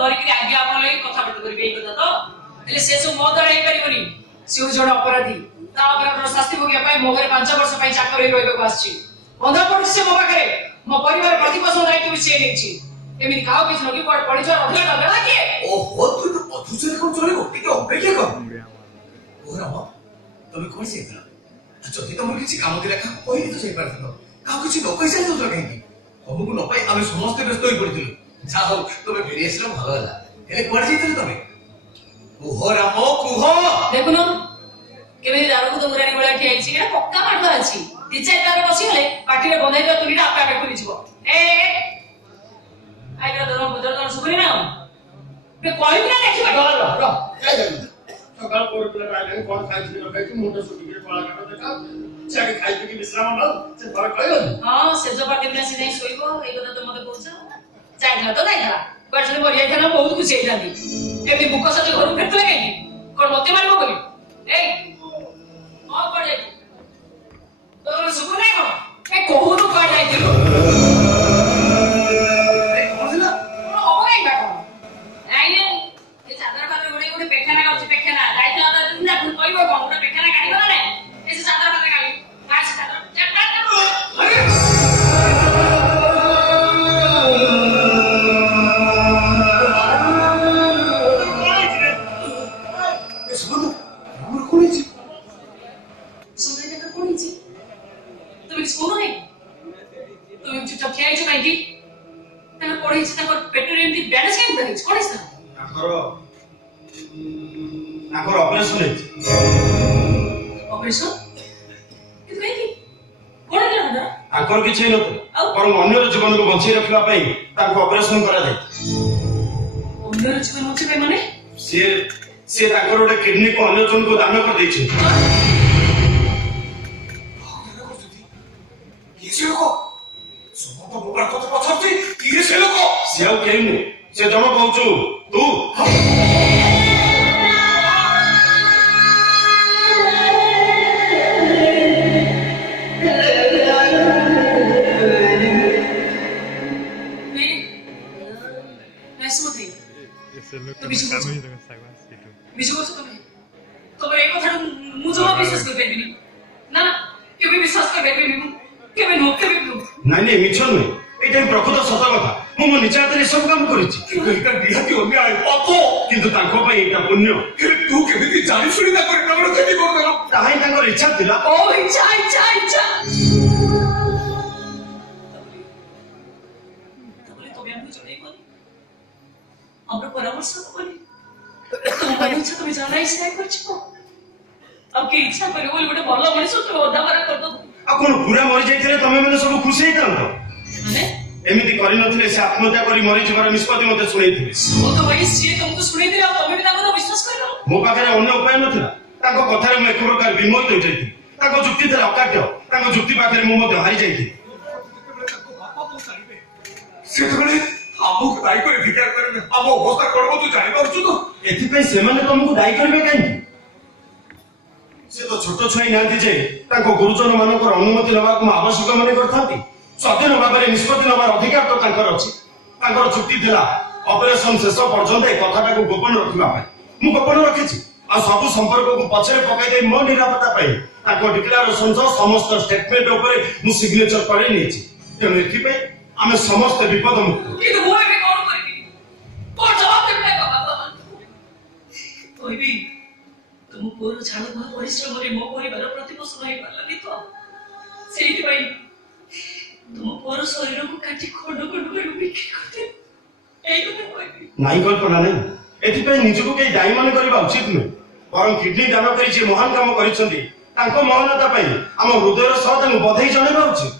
धरिक आगे आपन लगे कथा बर्ता करिबे ए कथा तो हेले से सब मो द्वारा हे परिबनी से जण अपराधी ता अपराध शास्ति भोगिया पाई मो घरे 5 वर्ष पाई चाकर रहबे को आछि बंधा पड़छि से मो पाखरे मो परिवार प्रतिपोषण दायित्व भी से नेछि एमिति काओ किछ नकी पड़ पड़ी जो अधिकार बेला के ओहो तू तो अधुचर कोन चलेगो टिके अपेक्षा कर ओरा मो तमे कोन सेतला जति तमर किछि काम दिला का पहिली तो सही पारथनो काओ किछि न पैसा तो जगै की हमकु न पाई आमे समस्त व्यस्त होई पड़िथिलु जा हो तमे फेरि आसलो भलो होला एले कोन जेतले तमे कुहो रामो कुहो देखुनो केबे दारू तो उरानी बोला ठि आइछि एटा पक्का माडवा अछि दी चार तार बसी गले पाठी रे बंधाई दो तुरीटा आपे आपे खुली जिवो ए आइरा दरो बदर दर सुकरी ना बे कोइ ना देखि रो ए सकाल कोर प्ले आइले कोन खाइछि न खाइछि मोटो सुटी के पळा काटा देखा छाके खाइ पि विश्राम न से फरक कइलो हां से जो पाटी में से नहीं सोइबो ए कथा तो मते कहछ जाइला तो जाइला बरसने मोर जाइला बहुत खुशी हे जांदी एबे बुक सजे घर फेरतले के कोन मते मारबो बोली ए और पड़ जाई तो सुको नहीं को ए कोहु तो पड़ जाई दिलो ए कोहला ओ होई बा को आइने ए चादर पात्र गोडे गोडे पेखाना गाउछ पेखाना जाइला तो ना कइबो कोन गोडे पेखाना काढी गला नै ए चादर पात्र काढी मार चादर अरे किछि न पर अन्य जीवन को बंची रखिबा पई ताको ऑपरेशन करा जाय अन्य जीवन बंची माने से ताकर ओटे किडनी को अन्य जन को दान कर दै छै किछि लोक समत बोका तो पछती किए से लोक से आ केनु से जण कहू तू नहीं मिछ नुहे ये प्रकृत सत कथा मो निज हाथ सब काम पुण्य तू केमिति जानि सुनि इच्छा थिला ओ इच्छा हमरो परामर्श कोनी तुम्हारी इच्छा तुम्हें जाना इच्छा करछो अब के इच्छा करियो बोल गोटे भलो मनिस तो ओदा बरा कर दो आ कोन पूरा मरि जाइथिले तमे माने सब खुशी हेतांतो माने एमिति करि नथिले से आत्महत्या करी मरि जबार निष्पत्ति मते सुनैथिले वो तो वही से तुमको सुनै दिले अब तमे भी ताको तो विश्वास करलो मो पाखरे अन्य उपाय नथिला ताको कथारे म एक प्रकार विमोहित हो जाइथि ताको जुक्ति थरा अकाट्य ताको जुक्ति पाखरे मो मते हारि जाइथि से तबले हमको दाई करे विचार करे हम अवस्था करबो तू जानि पाउछु तो एथि पे से माने तुमको दाई करबे काई से तो छोटो छई नांती जे ताको गुरुजन मानकर अनुमति लबा को आवश्यक माने करथांती स्वाधीन भाबरे निष्पत्ति नबार अधिकार तो तांकर अछि तांकर चुक्ति थिला ऑपरेशन शेष पर्यंत ए कथाटा को गोपन रखिबा पाई मु गोपन रखिछि आ सब संपर्क को पछरे पकाई दे मो निरापत्ता पाई ताको डिक्लेरेशन समस्त स्टेटमेंट ऊपर मु सिग्नेचर करे नेछि तेनु एथि पे आमे समस्त विपद मुक्त ये तो मोए पे कौन करबी कोन जवाब देबे बाबा कोई भी तुम पूरा झाड़ बहुत परिश्रम रे मो परिवार प्रतिपोषण होई परलनी तो सेही भाई तुम पूरा शरीर को काटी खंड खंड कर बिक्री करते एई को कोई नाही कल्पना नै एथि पे निजको के दाई मान करबा उचित नै परम किडनी दान करी जे महान काम करिसंती तांको महानता पई हम हृदयर सह तांको बधाई जणाइबा उचित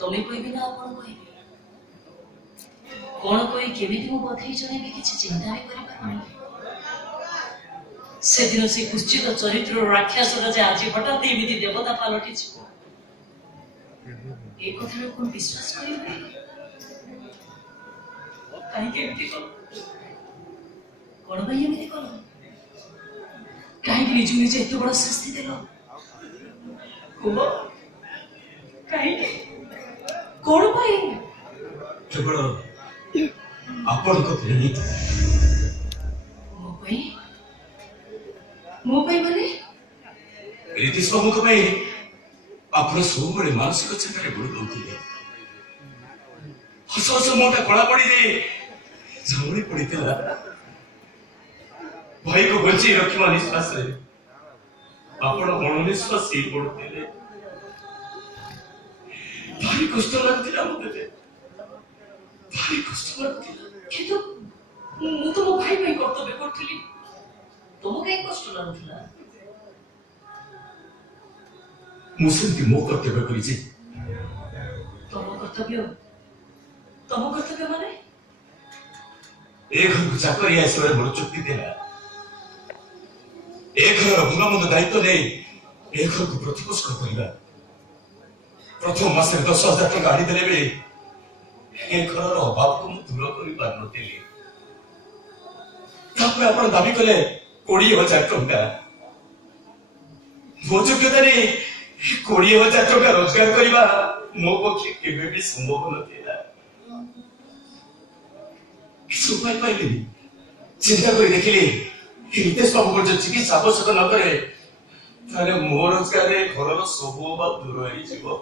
तमे कोई भी ना आपण कोई कोन कोई केबे मो बधाई जणे भी किछि चिंता भी करि पानी से दिन से कुश्चित चरित्र राक्षस आज हठात एमती देवता पलटि कथा कौन विश्वास कर कौन भाई एमती कल कहीं निज निजे एत बड़ शास्ति देल कौन भाई केवल आपण को प्रेरित मो भाई माने रीतिश बाबू को भाई आपण सब बड़े मानसिक चिंता रे बुड़ दउथिले हस हस मोटा कला पड़ी जे झमड़ी पड़ीला भाई को बची रखिवा निश्वास रे आपण मनोनिश्वास ही पड़ते भारी कष्ट लगतिला मते भारी कष्ट लगतिला किंतु मु तो मो भाई भाई कर्तव्य करथिली तुम कहीं कष्ट लगुला मुसंती मो कर्तव्य करिछि तुम कर्तव्य माने एक घर को चाकरी आसबार बड़ चुक्ति देला एक घर भंगा मंद दायित्व नहीं एक घर को प्रतिपोषण करवा प्रथम मास 10,000 टका आनी देले बे एक घर अभाव को दूर कर पार नथिली तापर आपण दाबी कले 20,000 टका मो योग्यता नहीं 20,000 टका रोजगार करवा मो पक्षे केबे भी संभव नथिला किछु उपाय पाइली चिंता कर देखिली हितेश बाबू को जो चिकित्सा आवश्यक न करे ताले मो रोजगार रे घर सब अभाव दूर होई जीवो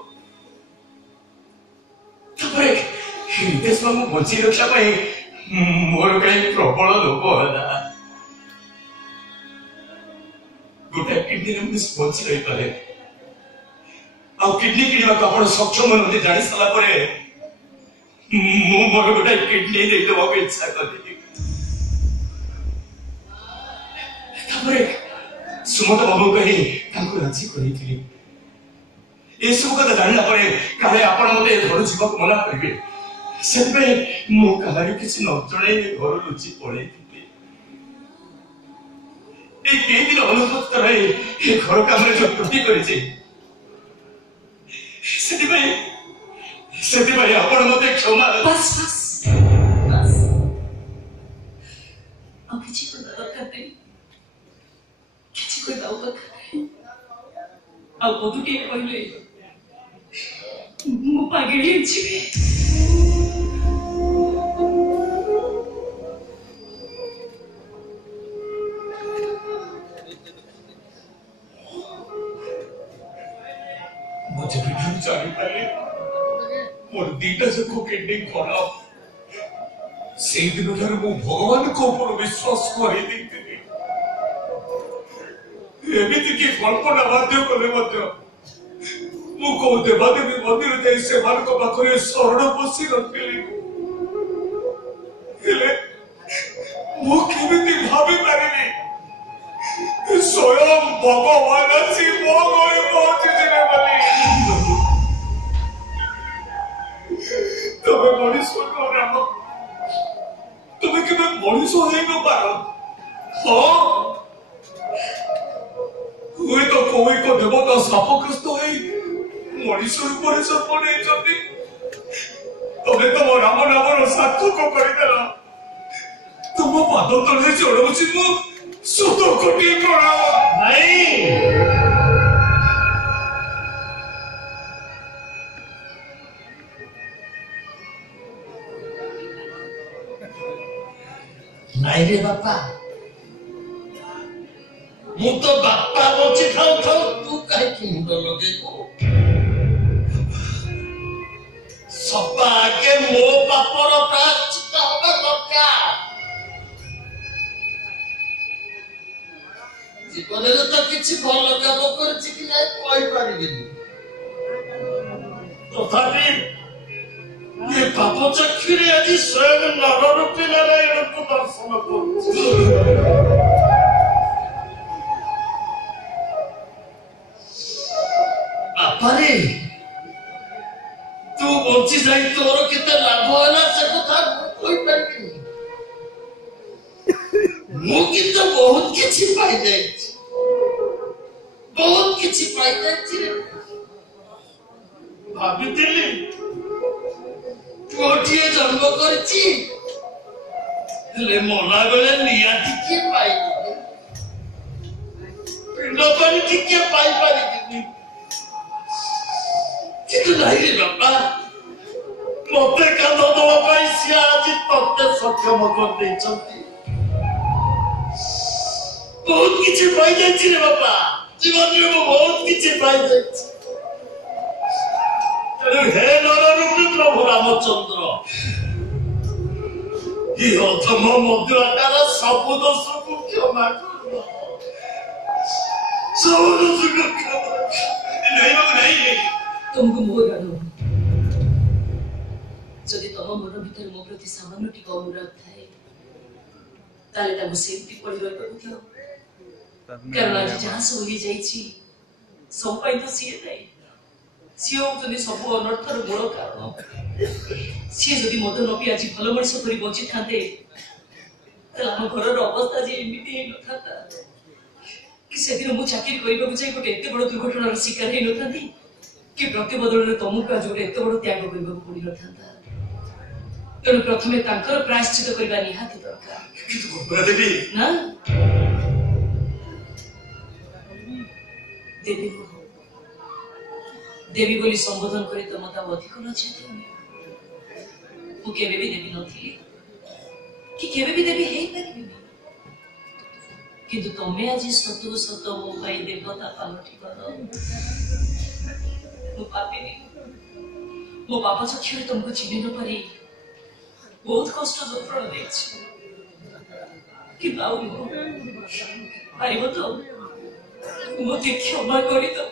तापर हितेश बाबू बंची रक्षा पाई मोर कहीं प्रबल लोभ होला गोटे किडनी रे मुझे बंची रही पारे आ किडनी किनिबा को आपण सक्षम नथि जानि सला परे मो मोर गोटे किडनी दे देबो के इच्छा करथि तापरे सुमत बाबू कही तांको राजी करिथिली ए सब कथा जानला परे काले आपण मते घर जीवक मना करिवे सेतबे मो काहारी किछि न जणे घर लुचि पळे थिले ए के दिन अनुपस्थित रही ए घर काम रे जो त्रुटि करिছে सेति भाई आपण मते क्षमा बस अब किछि को दरकार नहीं किछि को दरकार नहीं अब बदुटी कहले मु पागली छिबे मुझे भी जानी पाले मोर दीटा से को किडनी खराब से दिन ठार मु भगवान को ऊपर विश्वास करि देतिनी एमिति की कल्पना बाध्य कले मध्य मु को देवादेवी मंदिर जाई से मान को पाखरे शरण बसी रखिली हेले मु केमिति भाबी पारिनी स्वयं भगवान आसी मो गळे पहुंची जिने बोली तबे मनुष्य को राम तबे केबे मनुष्य होई न पारो हां हुए तो कोई को देवता शापग्रस्त होई मनुष्य रूप से पड़े जति तबे तो राम नाम सार्थक करि देला तुम पाद तले चढ़ौछि मु सुतो कोटी प्रणाम नहीं नहीं रे बापा मु तो बापा बची थाउ थाउ तू कहीं मुंड लगे को सपा के मो पापर प्रायश्चित होगा दरकार जीवन में तो किसी भल काम करछि कि नहीं कहि परिबिनी तथापि ये पाप चक्षुरे आज स्वयं नर रूपी नारायण को दर्शन करुछि बापारे तू बंची जाई तोर केते लाभ होला से कथा कहि परिबिनी मुझे तो बहुत किसी पाई जाए बहुत किसी पाई जाए भाभी दिल्ली गोटिए जन्म करची ले मोला गले निया टिके पाई पिंड पानी टिके पाई पारी कितु नहीं रे बाबा मते कांद दवा पाई सिया आज तत्ते सक्षम कर देछंती बहुत किसी पाई जाए रे बाबा जीवन में बहुत किसी पाई जाए हे नररूपी प्रभु रामचंद्र ये अधम मधुआकार सब दोष को क्षमा कर सब दोष को क्षमा नहीं तुमको मोर गानो जदि तम मन भीतर मो प्रति सामान्य टिक अनुराग थाए ताले ताको सेमती पड़ी रहबो दियो कारण आज जहाँ सब हो जाइछि सब पाई तो सिए नाही सिए होतनी सब अनर्थर मूल कारण सिए जदि मद न पी आज भल मଣିଷ करी बंची थांते तला हम घरर अवस्था जे एमिति हे नथाता कि सेदिन मु चाकरी करबा को जाई गोटे एते बड़ दुर्घटनार शिकार हे नथाती कि प्रति बदलरे तमको आज गोटे एते बड़ त्याग करबा पड़ी नथाता तेणु प्रथमे तांकर प्रायश्चित करबा निहाती दरकार কিন্তু গোপরা দেবী ना देवी देवी बोली संबोधन करे तो मत अधिक लज्जा मु केबे भी देवी नथी कि केबे भी देवी हेई परिबी किंतु तमे आज सतु सत मो भाई देवता पालटी करो मो पापिनी मो पापा चक्षुरे तुमको चिन्ह न पारी बहुत कष्ट जंत्रणा देछि कि बाऊ पारिबो तो मुझे क्षमा करी तो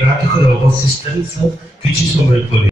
नाटक अवशिष्ट किसी समय